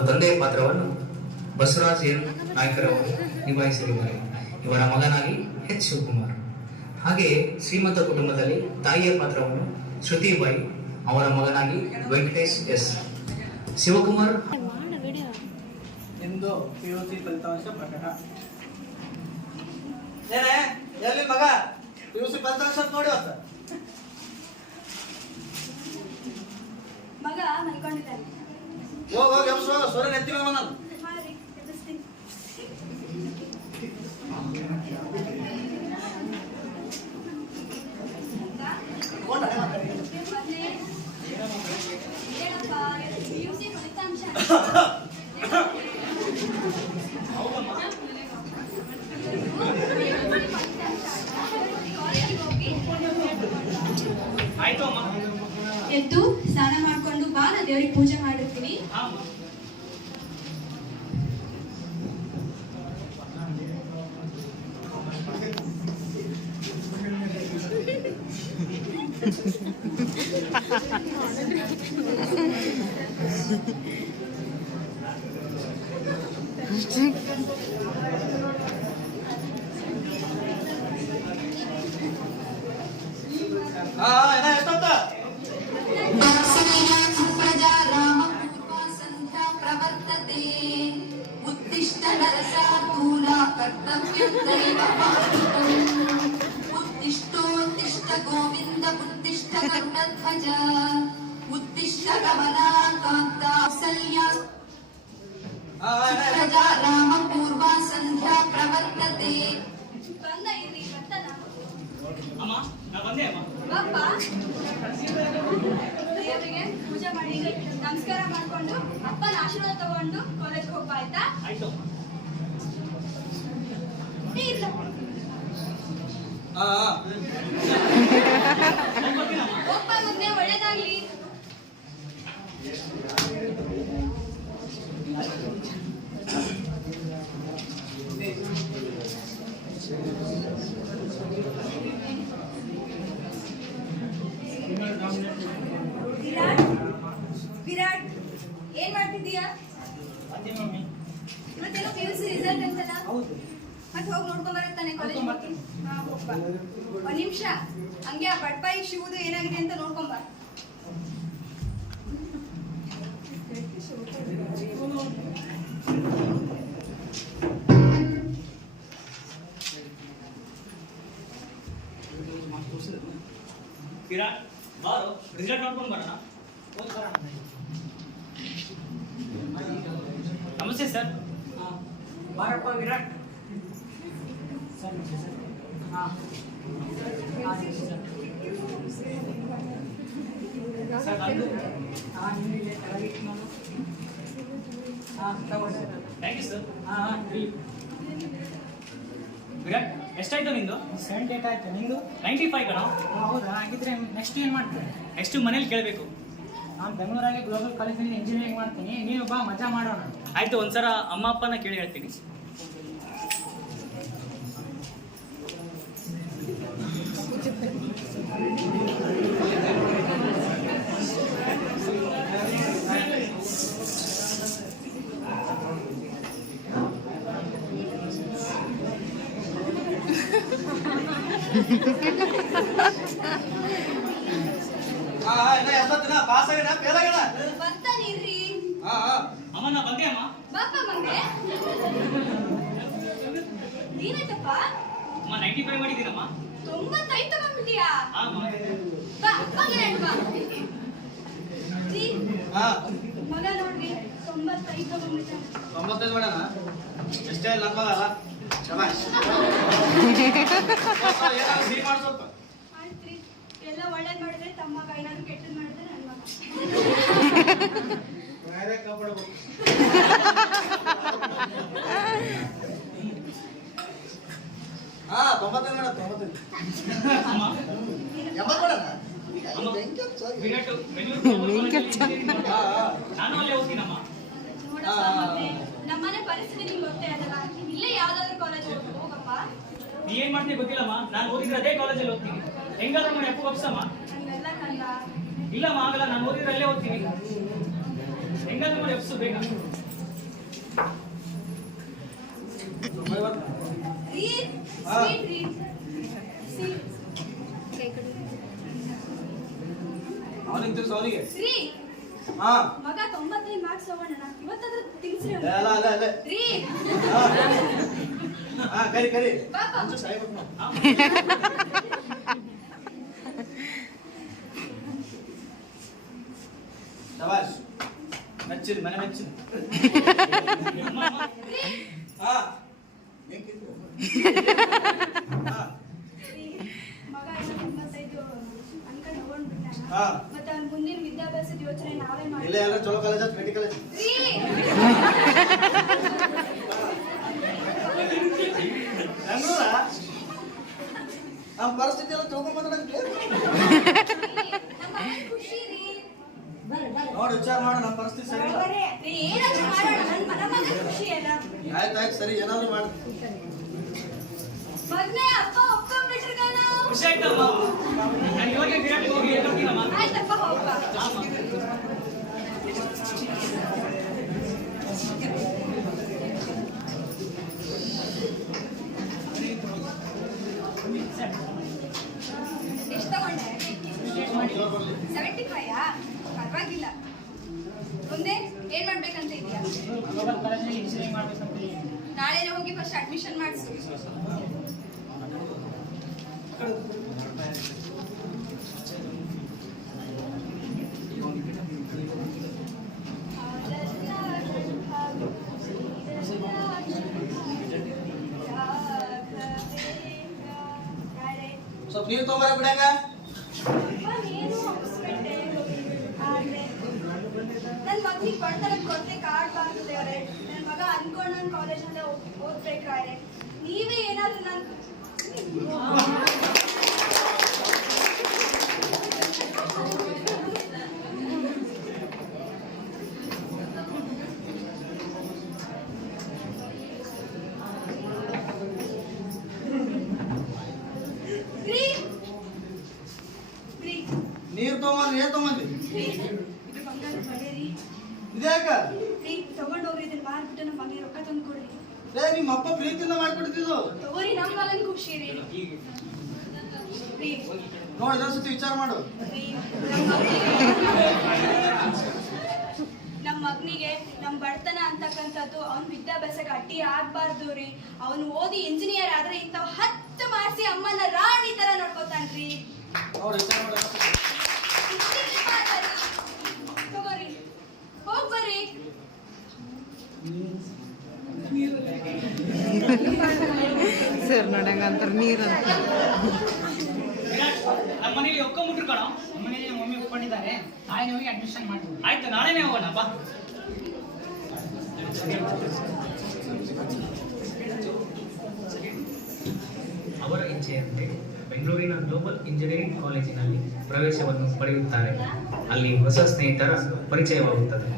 ಹಾಗೂ ತಂದೆಯ ಪಾತ್ರವನ್ನು ಬಸವರಾಜ್ ಎನ್ ನಾಯ್ಕರವರು ನಿಭಾಯಿಸಲಿದ್ದಾರೆ ಇವರ ಮಗನಾಗಿ ಎಚ್ ಶಿವಕುಮಾರ್. ಹಾಗೆ ಶ್ರೀಮಂತ ಕುಟುಂಬದಲ್ಲಿ ತಾಯಿಯ ಪಾತ್ರವನ್ನು ಶ್ರುತಿಬಾಯಿ ಅವರ ಮಗನಾಗಿ ವೆಂಕಟೇಶ್ ಎಸ್. ಶಿವಕುಮಾರ್. ಇಂದು ಫಲಿತಾಂಶ ಪ್ರಕಟ. ಏನೇ ಎಲ್ಲಿ ಮಗ? ಪಿ ಯು ಸಿ ಫಲಿತಾಂಶ ನೋಡಿ ಮಗ ಮಲ್ಕೊಂಡಿದ್ದಾನೆ. ಹೋಗ್ ಹೋಗಿ ಎಬ್ಸು ಸೂರ್ಯನ ಎತ್ತಿ ಬಂದ ನಾನು. ಏನಪ್ಪ ハハハハ。ಇರ್ರಿ ಬರ್ತಾನ ಅಮ್ಮ ರಾಮ ಬಂದೆ ಅಮ್ಮ ಪ್ರವರ್ತತೆ ದೇವರಿಗೆ ಪೂಜೆ ಮಾಡಿ ನಮಸ್ಕಾರ ಮಾಡ್ಕೊಂಡು ಅಪ್ಪನ ಆಶೀರ್ವಾದ ತಗೊಂಡು ಕಾಲೇಜ್ಗೆ ಹೋಗ್ಬಾ ಆಯ್ತಾ. ಆಯ್ತು ಇಲ್ಲ ಹಾ ಹಾ ಹೋಗ್ಬಾ ಮಗ್ನೆ ಒಳ್ಳೇದಾಗ್ಲಿ ವಿರಾಟ್ ವಿರಾಟ್, ಏನ್ ಮಾಡ್ತಿದ್ದೀಯಾ? ಬಂದೆ ಮಮ್ಮಿ ಇವತ್ತೇನೋ ಪಿ ಯು ರಿಸಲ್ಟ್ ಅಂತಲ್ಲ ಹೌದು ಮತ್ತೆ ಹೋಗಿ ನೋಡ್ಕೊಂಡ್ ಬರುತ್ತಾನೆ ಕಾಲೇಜ್ ಹಾ ಹೋಗ್ಬಾ ಒಂದ್ ನಿಮಿಷ. ಹಂಗೆ ಆ ಬಡ್ಪಾಯಿ ಶಿವುದು ಏನಾಗಿದೆ ಅಂತ ನೋಡ್ಕೊಂಡ್ ಬಾ ವಿರಾಟ್ ಬಾರು ರಿಸಲ್ಟ್ ನೋಡ್ಕೊಂಡು ಬರೋಣ ಹೋಗ್ ಬರೋಣ. ನಮಸ್ತೆ ಸರ್ ಹಾ. ಬಾರಪ್ಪ ವಿರಾಟ್ ಹಾ ಸರ್ ನಂದು ಹಾ ಥ್ಯಾಂಕ್ ಯು ಸರ್ ಹಾಂ ವಿರಾಟ್ ಎಷ್ಟಾಯ್ತು ನಿಂದು ಸೆವೆಂಟಿ ಏಟ್ ಆಯ್ತು ನಿಂದು ನೈಂಟಿ ಫೈವ್ ಕಣ ಹೌದಾ ಹಾಗಿದ್ರೆ ನೆಕ್ಸ್ಟ್ ಏನು ಮಾಡ್ತೀನಿ ನೆಕ್ಸ್ಟ್ ಮನೇಲಿ ಕೇಳಬೇಕು ನಾನು ಬೆಂಗಳೂರಲ್ಲಿ ಗ್ಲೋಬಲ್ ಕಾಲೇಜಲ್ಲಿ ಇಂಜಿನಿಯರಿಂಗ್ ಮಾಡ್ತೀನಿ ನೀವು ಬಾ ಮಜಾ ಮಾಡೋಣ ಆಯ್ತು ಒಂದ್ಸಲ ಅಮ್ಮ ಅಪ್ಪನ ಕೇಳಿ ಹೇಳ್ತೀನಿ ಹಾ ಅಮ್ಮ ನಾ ಬಂದೆ ಅಮ್ಮ ಬಾಪ ಮಂಗೆ ಏನಾಯ್ತಪ್ಪ ಅಮ್ಮ ನೈಂಟಿ ಫೈವ್ ಮಾಡಿದ್ದೀರಮ್ಮ ತೊಂಬತ್ತೈದು ತಗೊಂಡ್ಬಿಟ್ಟಿಯಾ ಹಾ ಅಮ್ಮ ಬಾ ಅಪ್ಪಗೆ ಬಾ. ಮಗ ನೋಡ್ರಿ ತೊಂಬತ್ತೈದು ತಗೊಂಡ್ಬಿಟ್ಟಾನೆ ತೊಂಬತ್ತೈದು ಮಾಡ್ಯಾನ ಎಷ್ಟೇ ಇಲ್ಲ ಅಲ್ಲ? ಶಬಾಷ್. ಏನಾದ್ರು ಸಿಹಿ ಮಾಡು ಸ್ವಲ್ಪ. ಆಯ್ತ್ರಿ. ಎಲ್ಲ ಒಳ್ಳೇದ್ ಮಾಡಿದ್ರೆ ತಮ್ಮ ಮಗ ಏನಾದ್ರು ಕೆಟ್ಟದ್ ಮಾಡಿದ್ರೆ ನನ್ನ ಮಗ. ಬೇರೆ ಕಬ್ಬಡ್ಬೇಕು ಹಾ ತೊಂಬತ್ತೈದು ಮೇಡಮ್ ತೊಂಬತ್ತೈದು ಅಮ್ಮ ಎಂಬತ್ತು ಮೇಡಮ್ ಅಮ್ಮ ವಿರಾಟ್ ಬೆಂಗಳೂರು ಹಾ ಹಾ ನಾನು ಅಲ್ಲೇ ಹೋಗ್ತೀನಮ್ಮ ನೋಡಪ್ಪ ಮತ್ತೆ ನಮ್ಮನೆ ಪರಿಸ್ಥಿತಿ ನಿಮ್ಗೆ ಗೊತ್ತೇ ಅದಲ್ಲ ಇಲ್ಲೇ ಯಾವ್ದಾದ್ರು ಕಾಲೇಜ್ ಹೋಗಪ್ಪ ನೀ ಏನ್ ಮಾಡ್ತೀನಿ ಗೊತ್ತಿಲ್ಲಮ್ಮ? ನಾನು ಓದಿದ್ರೆ ಅದೇ ಕಾಲೇಜಲ್ಲಿ ಓದ್ತೀನಿ. ಹೆಂಗಾದ್ರೂ ಮಾಡಿ ಎಪ್ಪು ಒಪ್ಸಮ್ಮ ಇಲ್ಲಮ್ಮ ಆಗಲ್ಲ ನಾನು ಓದಿದ್ರೆ ಅಲ್ಲೇ ಓದ್ತೀನಿ ಎಬ್ಸು ಬೇಗ ರೀಡ್ ಹಾ. ಸ್ವೀಟ್ ರೀಡ್ ಸ್ವೀಟ್ ಅವನಿಗೆ ತಿಳಿಸು ಅವನಿಗೆ ರೀ ಹಾ ಮಗ ತೊಂಬತ್ತೈದು ಮಾರ್ಕ್ಸ್ ತಗೊಂಡಣ ಇವತ್ತಾದ್ರೂ ತಿನ್ಸ್ರಿ ಏ, ಅಲ್ಲ ಅಲ್ಲ ಅಲ್ಲ ರೀ. ಹಾ. ಹಾ ಕರಿ ಕರಿ. ಪಾಪ ಒಂಚೂರು ಸಾಯ್ಬೇಕು ನಾವು. ಶಬಾಷ್ ಮೆಚ್ಚಿನ ಮನೆ ಮೆಚ್ಚಿನ ಹಾ. ಹಾ. ರೀ, ಮಗ ಏನೋ ತೊಂಬತ್ತೈದು ಅನ್ಕೊಂಡು ತಗೊಂಡ್ಬಿಟ್ಟ ಹಾ. ಮತ್ತೆ ಅವ್ನ ಮುಂದಿನ ವಿದ್ಯಾಭ್ಯಾಸದ ಯೋಚನೆ ನಾವೇ ಮಾಡಿ ಇಲ್ಲೇ ಎಲ್ಲ ಚಲೋ ಕಾಲೇಜ್ ಮೆಡಿಕಲ್ ಪರಿಸ್ಥಿತಿ ಎಲ್ಲ ತಿಳ್ಕೊಂಡ್ಬಂದ್ರೆ ನೋಡಿ ವಿಚಾರ ಮಾಡು ನಮ್ಮ ಪರಿಸ್ಥಿತಿ ಸರಿ ಮಾಡೋಣ ಆಯ್ತು ಆಯ್ತು ಸರಿ ಏನಾದ್ರು ಮಾಡಿ. ಅಪ್ಪ ಪರವಾಗಿಲ್ಲ ಮುಂದೆ ಏನ್ ಮಾಡ್ಬೇಕಂತ ಇದೆಯಾ ಗ್ಲೋಬಲ್ ಕಾಲೇಜಲ್ಲಿ ಇಂಜಿನಿಯರಿಂಗ್ ಮಾಡ್ಬೇಕಂತ ಇದ್ದೀನಿ. ನಾಳೆನೇ ಹೋಗಿ ಫಸ್ಟ್ ಅಡ್ಮಿಷನ್ ಮಾಡಿಸು. ಸ್ವಲ್ಪ ನೀರು ತೊಗೊಂಬರ ಬಿಡಾಗ ನನ್ ಮಗ್ನಿಗೆ ಬಡತನದ ಕೊಡ್ಲಿಕ್ಕೆ ಆಡ್ಬಾರ್ದು ದೇವ್ರೆ ನನ್ ಮಗ ಅನ್ಕೊಂಡ್ ನನ್ ಕಾಲೇಜಲ್ಲೇ ಓದ್ಬೇಕಾದ್ರೆ ನೀವೇ ಏನಾದ್ರು ನನ್ ನೀರು ತಗೊಂಡ್ ಏನ್ ತಗೊಂಡ್ರಿ ರೀ ಇದು ಬಂಗಾರ ಬಳೆ ರೀ. ಇದ್ಯಾಕ ರೀ ತಗೊಂಡೋಗ್ರಿ ಇದನ್ನ ಮಾರ್ಬಿಟ್ಟು ನಮ್ಮ ಮನೆ ರೊಕ್ಕ ತಂದು ಕೊಡ್ರಿ. ಏ ನಿಮ್ಮ ಅಪ್ಪ ಪ್ರೀತಿಯಿಂದ ಮಾಡ್ಕೊಡ್ತಿದ್ದು ತಗೋರಿ ನಮ್ಮ ಮಗನ್ ಖುಷಿ ರೀ. ನೋಡಿ ಇನ್ನೊಂದ್ಸತಿ ವಿಚಾರ ಮಾಡು. ನಮ್ಮ ಮಗ್ನಿಗೆ- ನಮ್ಮ ಬಡತನ ಅಂತಕ್ಕಂಥದ್ದು ಅವ್ನ ವಿದ್ಯಾಭ್ಯಾಸಕ್ಕೆ ಅಟ್ಟಿ ಆಗ್ಬಾರ್ದು ರೀ. ಅವನು ಓದಿ ಇಂಜಿನಿಯರ್ ಆದ್ರೆ ಇಂಥವ್ ಹತ್ತು ಮಾರ್ಸಿ ಅಮ್ಮನ ರಾಣಿ ತರ ನೋಡ್ಕೋತಾನ್ರಿ. ನೋಡಿ ವಿಚಾರ ಮಾಡು ಇಷ್ಟಿಲ್ಲಿ ಮಾತ್ರ ರೀ. ತಗೋರಿ ಹೋಗ್ ಬರ್ರಿ ಸರ್ ನೋಡಂಗ ಅಂತಾರೆ ನೀರಂತ ನಮ್ಮ ಮನೇಲಿ ಒಕ್ಕೊಂಬಿಟ್ರು ಕಣ. ನಮ್ಮ ಮಮ್ಮಿ ಒಪ್ಕೊಂಡಿದ್ದಾರೆ. ನಾಳೆ ಹೋಗಿ ಅಡ್ಮಿಷನ್ ಮಾಡ್ತೀವಿ ಆಯ್ತು ನಾಳೆನೇ ಹೋಗೋಣ ಬಾ. ಅವರ ಇಚ್ಛೆಯಂತೆ ಬೆಂಗಳೂರಿನ ಗ್ಲೋಬಲ್ ಇಂಜಿನಿಯರಿಂಗ್ ಕಾಲೇಜಿನಲ್ಲಿ ಪ್ರವೇಶವನ್ನು ಪಡೆಯುತ್ತಾರೆ. ಅಲ್ಲಿ ಹೊಸ ಸ್ನೇಹಿತರ ಪರಿಚಯವಾಗುತ್ತದೆ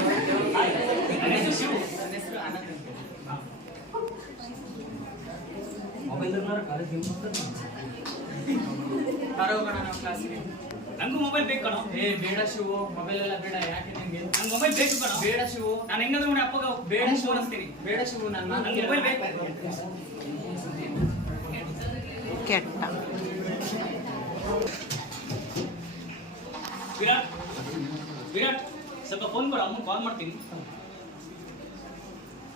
ನನ್ನ ಹೆಸರು ಶಿವು ಹೋಗೋಣ ನಾವು ಕ್ಲಾಸಿಗೆ ನಂಗೂ ಮೊಬೈಲ್ ಬೇಕು ಕಣೋ. ಏ ಬೇಡ ಶಿವು. ಮೊಬೈಲ್ ಎಲ್ಲ ಬೇಡ. ಯಾಕೆ ನಿಮ್ಗೆ ನಂಗೆ ಮೊಬೈಲ್ ಬೇಕು ಕಣೋ. ಬೇಡ ಶಿವು. ನಾನು ಹೆಂಗಾದ್ರೂ ಮಾಡಿ ಅಪ್ಪಗ ಬೇಡ ಶಿವು. ಅನಿಸ್ತೀನಿ ಬೇಡ ಶಿವು. ನನ್ನ ನಂಗೆ ಮೊಬೈಲ್ ಬೇಕು. ಕೆಟ್ಟ. ವಿರಾಟ್ ವಿರಾಟ್ ಸ್ವಲ್ಪ ಫೋನ್ ಕೊಡು. ಅಮ್ಮ ಕಾಲ್ ಮಾಡ್ತೀನಿ.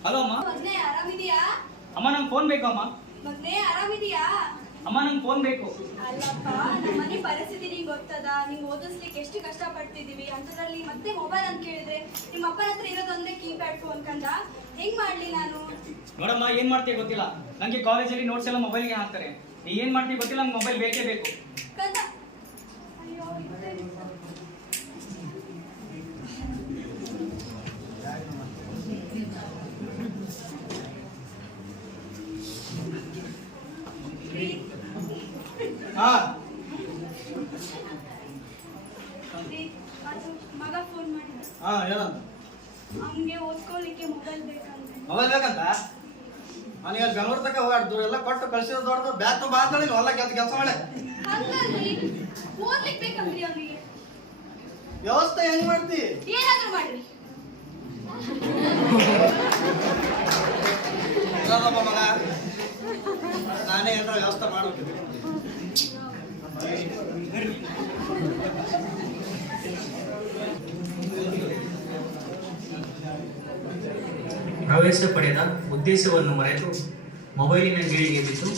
ಹಲೋ ಅಮ್ಮ. ಅಮ್ಮ ನಂಗೆ ಫೋನ್ ಬೇಕು ಅಮ್ಮ. ಮಗ್ನೆ ಆರಾಮಿದೀಯಾ? ಅಮ್ಮ ನಂಗೆ ಫೋನ್ ಬೇಕು. ಅಲ್ಲಪ್ಪ ನಮ್ಮ ಮನೆ ಪರಿಸ್ಥಿತಿ ನಿಂಗೆ ಗೊತ್ತದ? ನಿಂಗೆ ಓದಿಸ್ಲಿಕ್ಕೆ ಎಷ್ಟು ಕಷ್ಟ ಪಡ್ತಿದೀವಿ ಅಂತದ್ರಲ್ಲಿ ಮತ್ತೆ ಮೊಬೈಲ್ ಅಂತ ಕೇಳಿದ್ರೆ ನಿಮ್ಮ ಅಪ್ಪನ ಹತ್ರ ಇರೋದೊಂದೇ ಕೀಪ್ಯಾಡ್ ಫೋನ್ ಕಂದ? ಹೆಂಗ್ ಮಾಡ್ಲಿ ನಾನು? ನೋಡಮ್ಮ ಏನ್ ಮಾಡ್ತೀಯ ಗೊತ್ತಿಲ್ಲ. ನಂಗೆ ಕಾಲೇಜಲ್ಲಿ ನೋಟ್ಸ್ ಎಲ್ಲ ಮೊಬೈಲ್ಗೆ ಹಾಕ್ತಾರೆ. ನೀ ಏನ್ ಮಾಡ್ತೀಯ ಗೊತ್ತಿಲ್ಲ ನಂಗೆ ಮೊಬೈಲ್ ಬೇಕೇ ಬೇಕು ಕಂದ ಅಯ್ಯೋ ಇದೇ- ಹಾ ಹಾ ಏನಂತ ಅವನಿಗೆ ಓದ್ಕೊಳ್ಳಿಕ್ಕೆ ಮೊಬೈಲ್ ಬೇಕಂತೆ ಮೊಬೈಲ್ ಬೇಕಂತ ನನಗೆ ಅಲ್ಲಿ ಬೆಂಗಳೂರು ತನಕ ಹೋಗಾಡ್ದು ಕಳ್ಸಿರೋ ದೊಡ್ಡದು ಬ್ಯಾಗ್ ತುಂಬ ಅಂತೇಳಿ ಹೊಲ ಕೆಲಸ ಕೆಲಸ ಮಾಡೆ. ಹಂಗಲ್ರಿ. ಓದ್ಲಿಕ್ಕೆ ಬೇಕಂದ್ರಿ ಅವನಿಗೆ. ವ್ಯವಸ್ಥೆ ಹೆಂಗ್ ಮಾಡ್ತಿ? ಏನಾದ್ರೂ ಮಾಡ್ರಿ. ಮಗ. ನಾನೇ ಏನಾರ ವ್ಯವಸ್ಥೆ ಮಾಡ್ಬೇಕು. ಪ್ರವೇಶ ಪಡೆದ ಉದ್ದೇಶವನ್ನು ಮರೆತು ಮೊಬೈಲಿನ ಗೇಳಿಗೆ ಬಿದ್ದು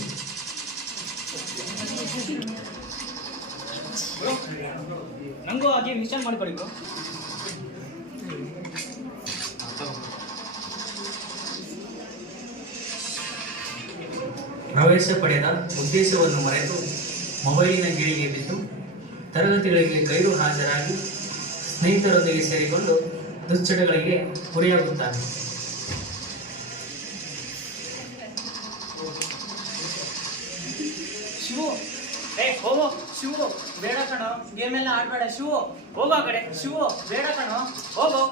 ನಂಗೂ ಹಾಗೆ ಮಿಷನ್ ಮಾಡ್ಕೊಳ್ಳಿ ಪ್ರವೇಶ ಪಡೆದ ಉದ್ದೇಶವನ್ನು ಮರೆತು ಮೊಬೈಲಿನ ಗೇಳಿಗೆ ಬಿದ್ದು ತರಗತಿಗಳಿಗೆ ಗೈರು ಹಾಜರಾಗಿ ಸ್ನೇಹಿತರೊಂದಿಗೆ ಸೇರಿಕೊಂಡು ದುಶ್ಚಟಗಳಿಗೆ ಗುರಿಯಾಗುತ್ತಾನೆ. ಬೇಡ ಕಣೋ. ಗೇಮ್ ಎಲ್ಲ ಆಡ್ಬೇಡ. ಶಿವು ಹೋಗೋ ಆ ಕಡೆ. ಶಿವು ಬೇಡ ಕಣೋ. ಹೋಗೋ.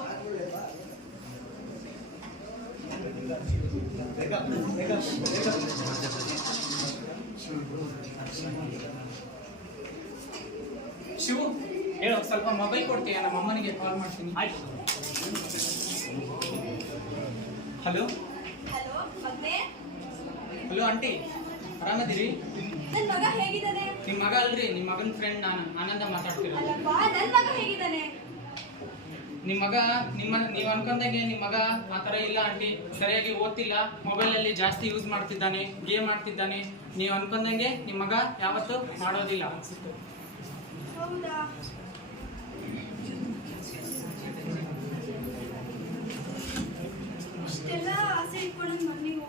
ಶಿವು ಹೇಳು ಸ್ವಲ್ಪ ಮೊಬೈಲ್ ಕೊಡ್ತೀಯ? ನಮ್ಮ ಅಮ್ಮನಿಗೆ ಕಾಲ್ ಮಾಡ್ತೀನಿ. ಆಯ್ತು. ಹಲೋ ಹಲೋ ಹಲೋ ಆಂಟಿ ಆರಾಮದಿರಿ? ನನ್ ಮಗ ಹೇಗಿದ್ದಾನೆ? ನಿಮ್ಮ ಮಗ ಅಲ್ರಿ ನಿಮ್ಮ ಮಗನ ಫ್ರೆಂಡ್ ನಾನು ಆನಂದ ಮಾತಾಡ್ತಿರೋದು. ಅಲ್ಲಪ್ಪ ಮಗ ಹೇಗಿದ್ದಾನೆ? ನಿಮ್ಮ ಮಗ ನಿಮ್ಮ ನೀವು ಅನ್ಕೊಂಡಂಗೆ ನಿಮ್ಮ ಮಗ ಆ ಇಲ್ಲ ಆಂಟಿ. ಸರಿಯಾಗಿ ಓದ್ತಿಲ್ಲ ಮೊಬೈಲ್ ಅಲ್ಲಿ ಜಾಸ್ತಿ ಯೂಸ್ ಮಾಡ್ತಿದ್ದಾನೆ ಗೇಮ್ ಆಡ್ತಿದ್ದಾನೆ. ನೀವು ಅನ್ಕೊಂಡಂಗೆ ನಿಮ್ಮ ಮಗ ಯಾವತ್ತೂ ಮಾಡೋದಿಲ್ಲ. ಅನ್ಸುತ್ತೆ ಇಷ್ಟೆಲ್ಲ ಆಸೆ ಇಟ್ಕೊಂಡು ನನ್ನ ಮಗನಿಗೆ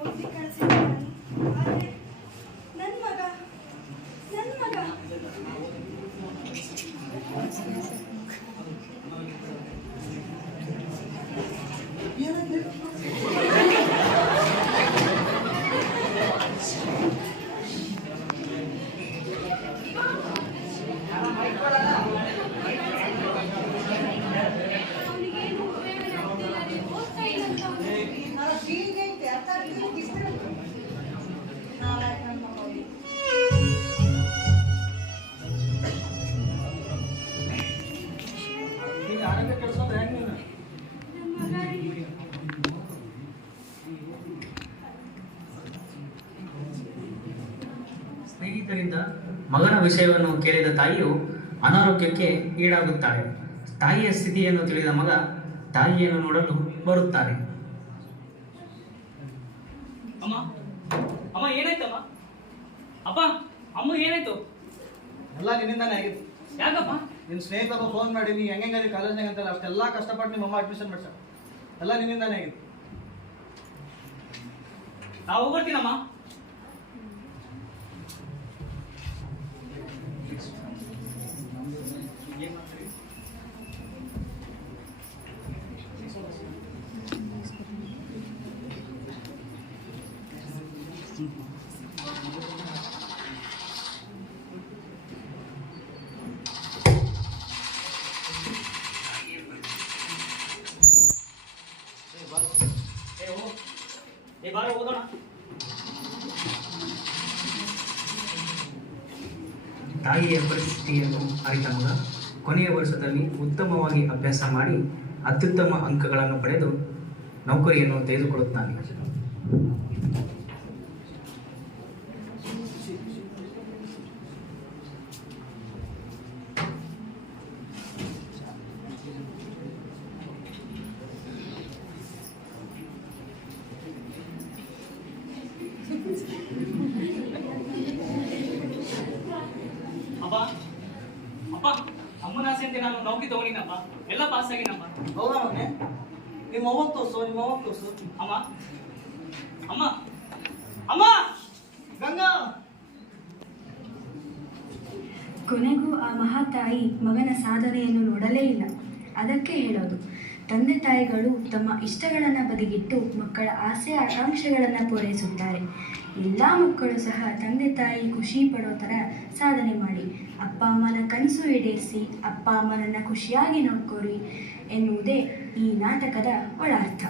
ಹೆಂಗ್ ನೀನು? ಸ್ನೇಹಿತರಿಂದ ಮಗನ ವಿಷಯವನ್ನು ಕೇಳಿದ ತಾಯಿಯು ಅನಾರೋಗ್ಯಕ್ಕೆ ಈಡಾಗುತ್ತಾಳೆ. ತಾಯಿಯ ಸ್ಥಿತಿಯನ್ನು ತಿಳಿದ ಮಗ ತಾಯಿಯನ್ನು ನೋಡಲು ಬರುತ್ತಾರೆ ಅಮ್ಮ ಅಮ್ಮ ಏನಾಯ್ತಮ್ಮ? ಅಪ್ಪ ಅಮ್ಮ ಏನಾಯ್ತು? ಎಲ್ಲ ನಿನ್ನಿಂದಾನೇ ಆಗಿತ್ತು. ಯಾಕಪ್ಪ? ನಿನ್ನ ಸ್ನೇಹಿತರು ಫೋನ್ ಮಾಡಿ, ನೀ ಹೆಂಗೆ ಕಾಲೇಜ್ನಾಗ ಅಂತಲ್ಲ ಅಷ್ಟೆಲ್ಲ ಕಷ್ಟಪಟ್ಟು ನಿಮ್ಮ ಅಮ್ಮ ಅಡ್ಮಿಷನ್ ಮಾಡ್ಸ. ಎಲ್ಲ ನಿನ್ನಿಂದಾನೇ ಆಗಿತ್ತು ನಾವು ಹೋಗ್ಬರ್ತೀನಮ್ಮ ಹೋಗು. ಏ ಓದೋಣ ತಾಯಿಯ ಪರಿಸ್ಥಿತಿಯನ್ನು ಅರಿತ ಮಗ ಕೊನೆಯ ವರ್ಷದಲ್ಲಿ ಉತ್ತಮವಾಗಿ ಅಭ್ಯಾಸ ಮಾಡಿ ಅತ್ಯುತ್ತಮ ಅಂಕಗಳನ್ನು ಪಡೆದು ನೌಕರಿಯನ್ನು ತೆಗೆದುಕೊಳ್ಳುತ್ತಾನೆ ಅಪ್ಪ ಅಪ್ಪ ಅಮ್ಮನ ಆಸೆ ಅಂತ ನಾನು ನೌಕರಿ ತಗೊಂಡಿನಪ್ಪ ಎಲ್ಲ ಪಾಸ್ ಆಗಿನಪ್ಪ ಹೌದಾ ಮಗನೆ ತೋರ್ಸು ನಿಮ್ಮ ಅಮ್ಮ ಅಮ್ಮ ಅಮ್ಮ ಗಂಗಾ ಕೊನೆಗೂ ಆ ಮಹಾತಾಯಿ ಮಗನ ಸಾಧನೆಯನ್ನು ನೋಡಲೇ ಇಲ್ಲ. ಅದಕ್ಕೆ ಹೇಳೋದು ತಂದೆ ತಾಯಿಗಳು ತಮ್ಮ ಇಷ್ಟಗಳನ್ನು ಬದಿಗಿಟ್ಟು ಮಕ್ಕಳ ಆಸೆ ಆಕಾಂಕ್ಷೆಗಳನ್ನು ಪೂರೈಸುತ್ತಾರೆ. ಎಲ್ಲ ಮಕ್ಕಳು ಸಹ ತಂದೆ ತಾಯಿ ಖುಷಿ ಪಡೋ ಥರ ಸಾಧನೆ ಮಾಡಿ, ಅಪ್ಪ ಅಮ್ಮನ ಕನಸು ಈಡೇರಿಸಿ, ಅಪ್ಪ ಅಮ್ಮನನ್ನು ಖುಷಿಯಾಗಿ ನೋಡ್ಕೋರಿ ಎನ್ನುವುದೇ ಈ ನಾಟಕದ ಒಳ ಅರ್ಥ